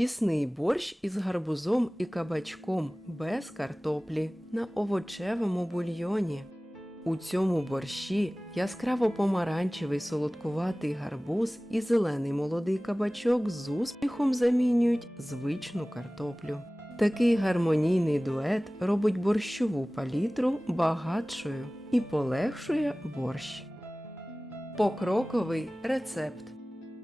Пісний борщ із гарбузом і кабачком без картоплі на овочевому бульйоні. У цьому борщі яскраво помаранчевий солодкуватий гарбуз і зелений молодий кабачок з успіхом замінюють звичну картоплю. Такий гармонійний дует робить борщову палітру багатшою і полегшує борщ. Покроковий рецепт.